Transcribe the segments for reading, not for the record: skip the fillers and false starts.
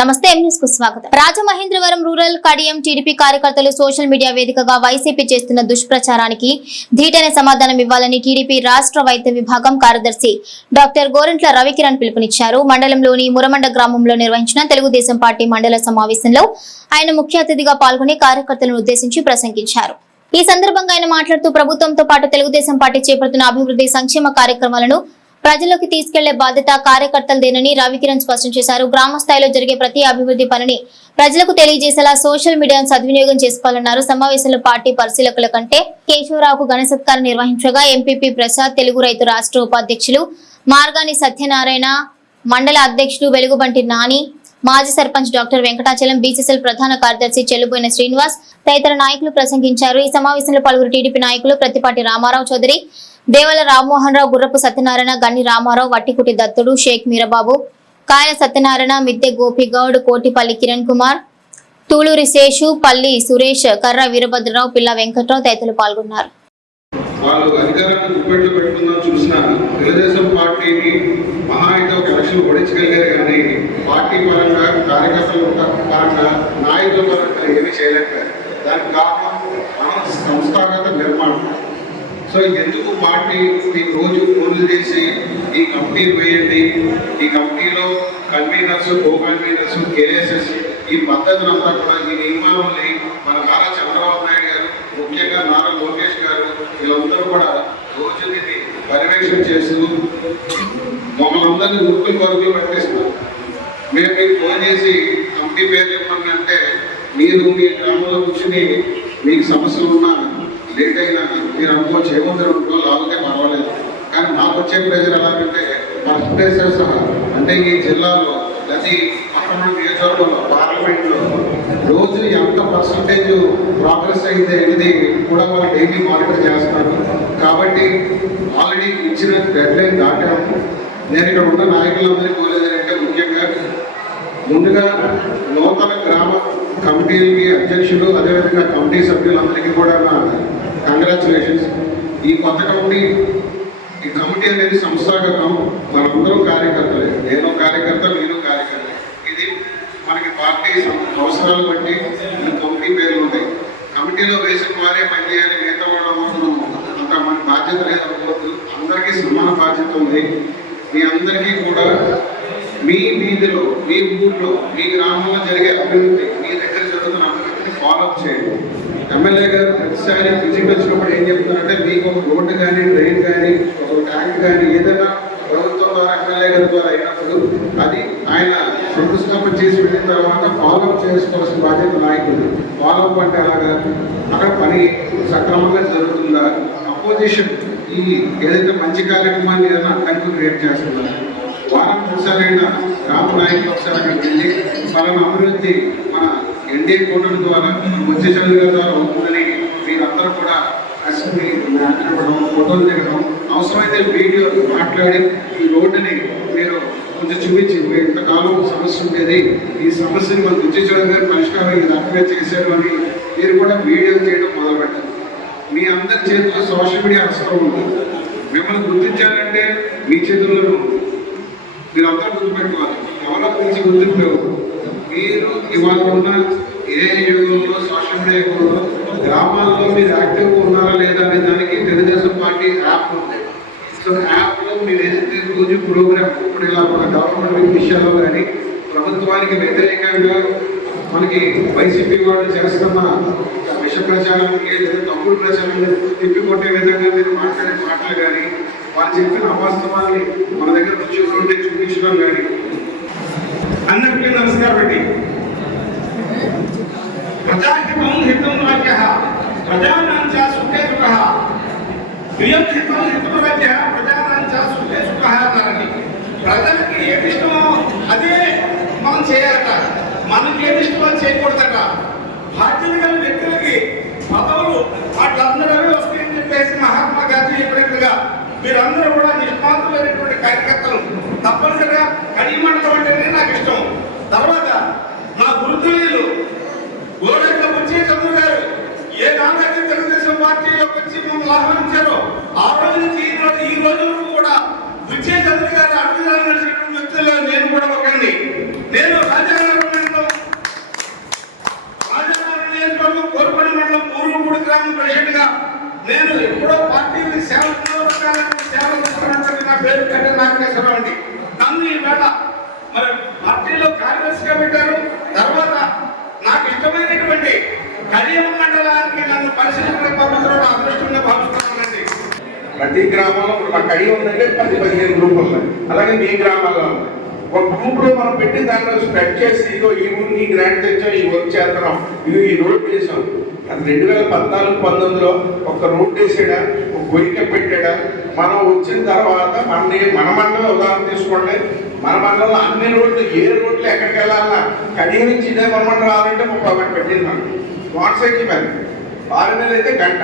నమస్తే న్యూస్ కు స్వాగతం. రాజమహేంద్రవరం రూరల్ కడియం టీడీపీ కార్యకర్తలు సోషల్ మీడియా వేదికగా వైసీపీ చేస్తున్న దుష్ప్రచారానికి ధీటైన సమాధానం ఇవ్వాలని టీడీపీ రాష్ట్ర వైద్య విభాగం కార్యదర్శి డాక్టర్ గోరంట్ల రవికిరణ్ పిలుపునిచ్చారు. మండలంలోని మురమండ గ్రామంలో నిర్వహించిన తెలుగుదేశం పార్టీ మండల సమావేశంలో ఆయన ముఖ్య అతిథిగా పాల్గొని కార్యకర్తలను ఉద్దేశించి ప్రసంగించారు. ఈ సందర్భంగా ఆయన మాట్లాడుతూ ప్రభుత్వంతో పాటు తెలుగుదేశం పార్టీ చేపడుతున్న అభివృద్ధి సంక్షేమ కార్యక్రమాలను ప్రజలకు తీసుకెళ్లే బాధ్యత కార్యకర్తలదేనని రవికిరణ్ స్పష్టం చేశారు. గ్రామ స్థాయిలో జరిగే ప్రతి అభివృద్ధి పనిని ప్రజలకు తెలియజేసేలా సోషల్ మీడియాను సద్వినియోగం చేసుకోవాలన్నారు. సమావేశంలో పార్టీ పరిశీలకుల కంటే కేశవరావుకు ఘన సత్కారం నిర్వహించగా ఎంపీపీ ప్రసాద్, తెలుగు రైతు రాష్ట్ర ఉపాధ్యక్షులు మార్గాని సత్యనారాయణ, మండల అధ్యక్షుడు వెలుగుబంటి నాని, మాజీ సర్పంచ్ డాక్టర్ వెంకటాచలం, బీసీసీఎల్ ప్రధాన కార్యదర్శి చెల్లుబోయిన శ్రీనివాస్ తదితర నాయకులు ప్రసంగించారు. ఈ సమావేశంలో పలువురు టీడీపీ నాయకులు ప్రతిపాటి రామారావు చౌదరి, దేవల రామ్మోహన్ రావు, గుర్రపు సత్యనారాయణ, గన్ని రామారావు, వట్టికుటి దత్తుడు, షేక్ మీరబాబు, కాయల సత్యనారాయణ, మిద్దె గోపిగౌడ్, కోటిపల్లి కిరణ్ కుమార్, తూళూరి శేషు, పల్లి సురేష్, కర్ర వీరభద్రరావు, పిల్ల వెంకట్రావు తదితరులు పాల్గొన్నారు. వాళ్ళు అధికారాన్ని గుప్పెట్లో పెట్టుకుందాం చూసిన తెలుగుదేశం పార్టీని మహాయుద్ధ ఒక ఎలక్షన్ ఓడించగలిగారు కానీ పార్టీ పరంగా కార్యకర్తల పరంగా నాయకుల పరంగా ఏమీ చేయలేకపోయారు. దానికి కారణం మన సంస్థాగత నిర్మాణం. సో ఎందుకు పార్టీ రోజు ఫోన్లు చేసి ఈ కంపెనీ వేయండి, ఈ కంపెనీలో కన్వీనర్స్, కో కన్వీనర్స్, కేఎస్ఎస్ ఈ పద్ధతులంతా కూడా ఈ నియమాలని మన నారా చంద్రబాబు నాయుడు గారు, ముఖ్యంగా నారా లోకేష్ గారు వీళ్ళందరూ కూడా రోజు దీన్ని పర్యవేక్షణ చేస్తూ మమ్మల్ని అందరినీ ఉరుకులు కొరుకులు పెట్టేస్తున్నారు. మేము మీకు ఫోన్ చేసి కంపెనీ పేరు చెప్పండి అంటే మీరు మీ గ్రామంలో కూర్చుని మీకు సమస్యలు ఉన్నా లేట్ అయినా మీరు అనుకోవచ్చు, ఏముందని అనుకో లాగితే పర్వాలేదు. కానీ మాకు వచ్చే ప్రెజర్ ఎలాగంటే పర్సంటేజెస్ సహా అంటే ఈ జిల్లాలో ప్రతి పట్టణ నియోజకవర్గంలో పార్లమెంట్లో రోజు ఎంత పర్సంటేజ్ ప్రోగ్రెస్ అయితే ఇది కూడా వాళ్ళు డైలీ మానిటర్ చేస్తారు. కాబట్టి ఆల్రెడీ ఇచ్చిన డెడ్ లైన్ దాటాము. నేను ఇక్కడ ఉన్న నాయకులందరికీ కోరేదంటే ముఖ్యంగా ముందుగా నూతన గ్రామ కమిటీలకి అధ్యక్షులు, అదేవిధంగా కమిటీ సభ్యులందరికీ కూడా నా కంగ్రాచులేషన్స్. ఈ కొత్త కమిటీ అనేది సంస్థాగతం. మనందరూ కార్యకర్తలే, నేను కార్యకర్త, మీరు కార్యకర్త. ఇది మనకి పార్టీ అవసరాలు బట్టి ఈ కమిటీ పేర్లు ఉంటాయి. కమిటీలో వేసిన వారే పనిచేయాలి, మిగతా వాళ్ళు అంత మన బాధ్యత లేదనుకోవద్దు. అందరికీ సమాన బాధ్యత ఉంది. మీ అందరికీ కూడా మీ వీధిలో, మీ ఊర్లో, మీ గ్రామంలో జరిగే అభివృద్ధి, మీ దగ్గర జరుగుతున్న అభివృద్ధిని ఫాలోఅప్ చేయండి. ఎమ్మెల్యే గారు ప్రతిసారి విజిట్ వచ్చినప్పుడు ఏం చెప్తున్నారంటే మీకు ఒక రోడ్డు కానీ, డ్రైన్ కానీ, ఒక ట్యాంక్ కానీ ఏదైనా ప్రభుత్వం ద్వారా ఎమ్మెల్యే గారి ద్వారా అయినప్పుడు అది ఆయన శంకుస్థాపన చేసి వెళ్ళిన తర్వాత ఫాలోఅప్ చేసుకోవాల్సిన బాధ్యత నాయకుడు. ఫాలోఅప్ అంటే అలాగా అక్కడ పని సక్రమంగా జరుగుతుందా, అపోజిషన్ ఈ ఏదైతే మంచి కార్యక్రమాన్ని ఏదైనా అడ్డంకులు క్రియేట్ చేస్తున్నారు. వారం ఒకసారైనా గ్రామ నాయకులు ఒకసారి అక్కడికి వెళ్ళి పలానా అభివృద్ధి మన ఎన్డీఏ కూటమి ద్వారా, వచ్చే చదువుల ద్వారా అవుతుందని మీరందరూ కూడా మాట్లాడడం, ఫోటోలు దిగడం, అవసరమైతే వీడియో మాట్లాడి ఈ రోడ్డుని మీరు కొంచెం చూపించి ఇంతకాలం సమస్య ఉండేది, ఈ సమస్యని మన వచ్చే చదువు గారు పరిష్కారం ఈ రకంగా చేశారు అని మీరు కూడా వీడియో చేయడం మొదలుపెట్టారు. మీ అందరి చేతుల్లో సోషల్ మీడియా అవసరం ఉంది. మిమ్మల్ని గుర్తించాలంటే మీ చేతుల్లో మీరు అందరూ గుర్తుపెట్టుకోవాలి. ఎవరో గురించి గుర్తింపు మీరు ఇవాళ ఉన్న ఏ యుగంలో సోషల్ మీడియా యుగంలో గ్రామాల్లో మీరు యాక్టివ్గా ఉన్నారా లేదా అనే దానికి తెలుగుదేశం పార్టీ యాప్ ఉంది. సో యాప్లో మీరు ఏదైతే రోజు ప్రోగ్రామ్ ఇప్పుడు ఇలా మన గవర్నమెంట్ విషయాల్లో కానీ ప్రభుత్వానికి వ్యతిరేకంగా మనకి వైసీపీ వాళ్ళు చేస్తున్న విష ప్రచారానికి లేదా తప్పుడు ప్రచారాన్ని తిప్పికొట్టే విధంగా మీరు మాట్లాడే మాటలు కానీ, వాళ్ళు చెప్పిన అవాస్తవాన్ని మన దగ్గర రుచి చూపించడం కానీ. అందరికీ నమస్కారం అండి. ప్రజాహితం హితం వాక్య ప్రజానాం చ సుఖే సుఖః, ప్రియం హితం హితం వాక్య ప్రజానాం చ సుఖే సుఖః అన్నారండి. ప్రజలకి ఏది ఇష్టమో అదే మనం చేయాలట, మనకి ఏది ఇష్టమో చేయకూడదట. బాధ్యత గల వ్యక్తులకి పదవులు వాటిలందరూ వస్తాయని చెప్పేసి మహాత్మా గాంధీ చెప్పినట్లుగా మీరందరూ కూడా నిష్పాతులైనటువంటి కార్యకర్తలు. తప్పనిసరిగా కడియమండలం అంటేనే నాకు ఇష్టం. తర్వాత నా గురుతులు గోడెంట్ల వచ్చే చంద్ర గారు ఏ నాన్నకి తెలుగుదేశం పార్టీలోకి వచ్చి మమ్మల్ని ఆహ్వానించారో ఆ రోజు నుంచి ఈ రోజు వరకు కూడా వచ్చే చంద్ర గారు అడుగుదాల్సినటువంటి వ్యక్తుల్లో నేను కూడా ఒకండి. నేను రాజ్యాంగంలో కడియం మండలానికి నన్ను పరిశీలన పంపించడం నా అదృష్టంగా భావిస్తున్నానండి. ప్రతి గ్రామంలో మా కడియం ఉందంటే 10-15 గ్రూపులు ఉన్నాయి. అలాగే మీ గ్రామాల్లో ఉన్నాయి. ఒక గ్రూప్ లో మనం పెట్టి దాంట్లో స్ప్రెడ్ చేసి ఇగో ఈ ఊరికి ఈ గ్రాంట్ తెచ్చాం, ఈ వర్క్ చేస్తున్నాం, ఇగో ఈ రోడ్ వేసాం. అది 2014-19లో ఒక రోడ్ వేసాడా, ఒక గొయ్యిక పెట్టాడా. మనం వచ్చిన తర్వాత మన మండలం ఉదాహరణ తీసుకోండి. మన మండలంలో అన్ని రోడ్లు ఏ రోడ్లు ఎక్కడికి వెళ్ళాలన్నా కడియం నుంచి ఇదే మన మండలం రావాలంటే 30 గంటలు పెట్టింది మనం. మోటార్ సైకిల్ మీద 6 నెలలు అయితే గంట.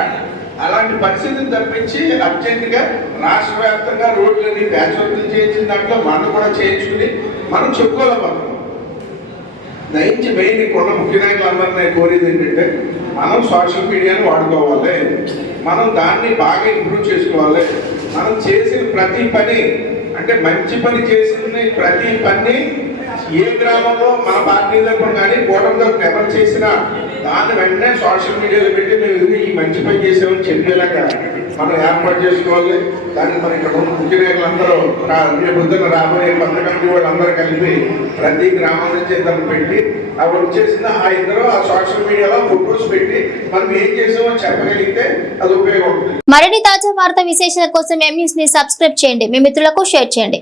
అలాంటి పరిస్థితిని తప్పించి అర్జెంటుగా రాష్ట్ర వ్యాప్తంగా రోడ్లని ప్యాచ్ వర్క్లు చేయించిన దాంట్లో మనం కూడా చేయించుకుని మనం చెప్పుకోలేకపోతున్నాం. దయించి మెయిన్ ఇక్కడ ముఖ్య నాయకులందరూ నేను కోరేది ఏంటంటే మనం సోషల్ మీడియాను వాడుకోవాలి, మనం దాన్ని బాగా ఇంప్రూవ్ చేసుకోవాలి. మనం చేసిన ప్రతి పని అంటే మంచి పని చేసిన ప్రతి పని ఏ గ్రామంలో మన పార్టీ తరపున కానీ కూటమి తరపున ఎవరు చేసినా దాన్ని వెంటనే సోషల్ మీడియాలో పెట్టి మేము ఈ మంచి పని చేసామని చెప్పేలాగా మనం ఏర్పాటు చేసుకోవాలి. దాన్ని మన ఇక్కడ ఉన్న ముఖ్య నాయకులందరూ రేపొద్దున రాబోయే కొత్త కమిటీ వాళ్ళందరూ కలిపి ప్రతి గ్రామం నుంచి ఇద్దరు పెట్టి అవి వచ్చేసిన ఆ ఇద్దరు ఆ సోషల్ మీడియాలో ఫొటోస్ పెట్టి మనం ఏం చేసామో చెప్పగలిగితే అది ఉపయోగపడుతుంది. మరిన్ని తాజా వార్తా విశేషాల కోసం ఎంన్యూస్ ని సబ్స్క్రైబ్ చేయండి, మీ మిత్రులకు షేర్ చేయండి.